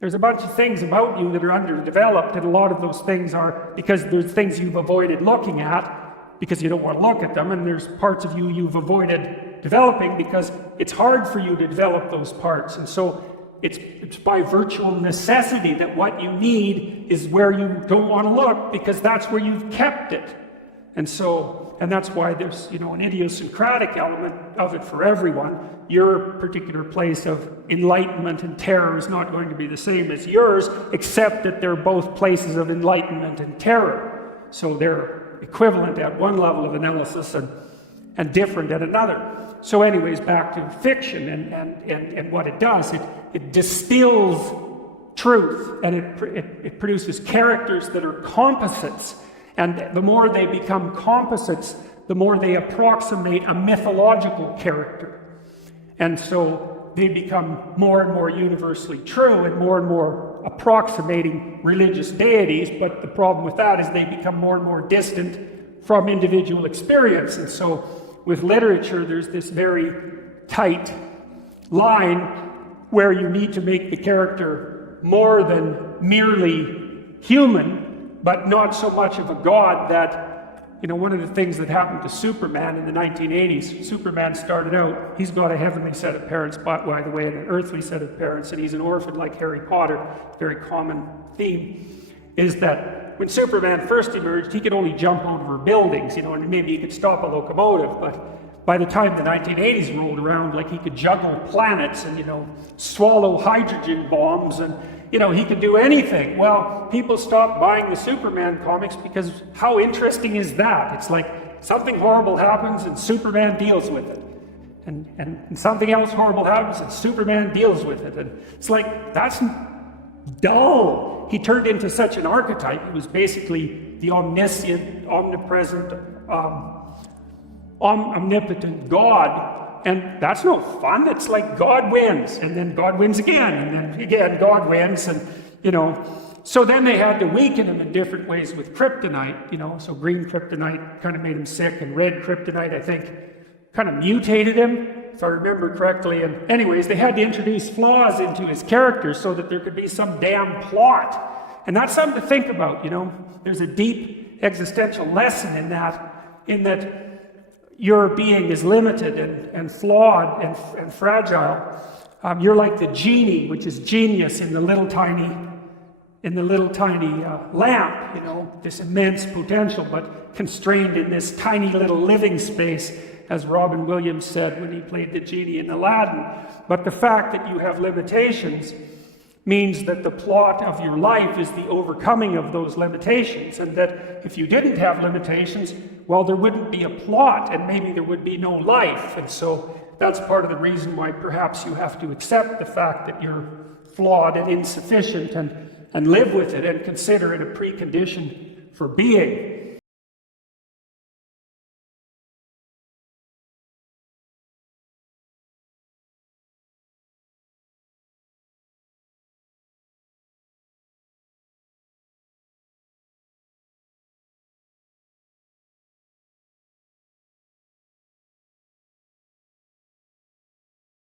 There's a bunch of things about you that are underdeveloped, and a lot of those things are because there's things you've avoided looking at because you don't want to look at them, and there's parts of you you've avoided developing because it's hard for you to develop those parts. And so it's by virtual necessity that what you need is where you don't want to look, because that's where you've kept it. And that's why there's, an idiosyncratic element of it for everyone. Your particular place of enlightenment and terror is not going to be the same as yours, except that they're both places of enlightenment and terror. So they're equivalent at one level of analysis and different at another. So anyways, back to fiction and what it does. It distills truth, and it produces characters that are composites. And the more they become composites, the more they approximate a mythological character. And so they become more and more universally true and more approximating religious deities. But the problem with that is they become more and more distant from individual experience. And so with literature, there's this very tight line where you need to make the character more than merely human, but not so much of a god that, one of the things that happened to Superman in the 1980s, Superman started out, he's got a heavenly set of parents, by the way, and an earthly set of parents, and he's an orphan like Harry Potter. Very common theme is that when Superman first emerged, he could only jump over buildings, and maybe he could stop a locomotive, but by the time the 1980s rolled around, like, he could juggle planets and, swallow hydrogen bombs, and he could do anything. Well, people stopped buying the Superman comics because how interesting is that? It's like something horrible happens and Superman deals with it. And something else horrible happens and Superman deals with it. And it's like, that's dull. He turned into such an archetype. He was basically the omniscient, omnipresent, omnipotent God. And that's no fun. It's like God wins, and then God wins again, and then again God wins, and so then they had to weaken him in different ways with kryptonite, so green kryptonite kind of made him sick, and red kryptonite, I think, kind of mutated him, if I remember correctly. And anyways, they had to introduce flaws into his character so that there could be some damn plot. And that's something to think about, There's a deep existential lesson in that your being is limited and flawed and fragile. You're like the genie, which is genius in the little tiny lamp, this immense potential, but constrained in this tiny little living space, as Robin Williams said when he played the genie in Aladdin. But the fact that you have limitations means that the plot of your life is the overcoming of those limitations, and that if you didn't have limitations, well, there wouldn't be a plot, and maybe there would be no life. And so that's part of the reason why perhaps you have to accept the fact that you're flawed and insufficient, and live with it and consider it a precondition for being.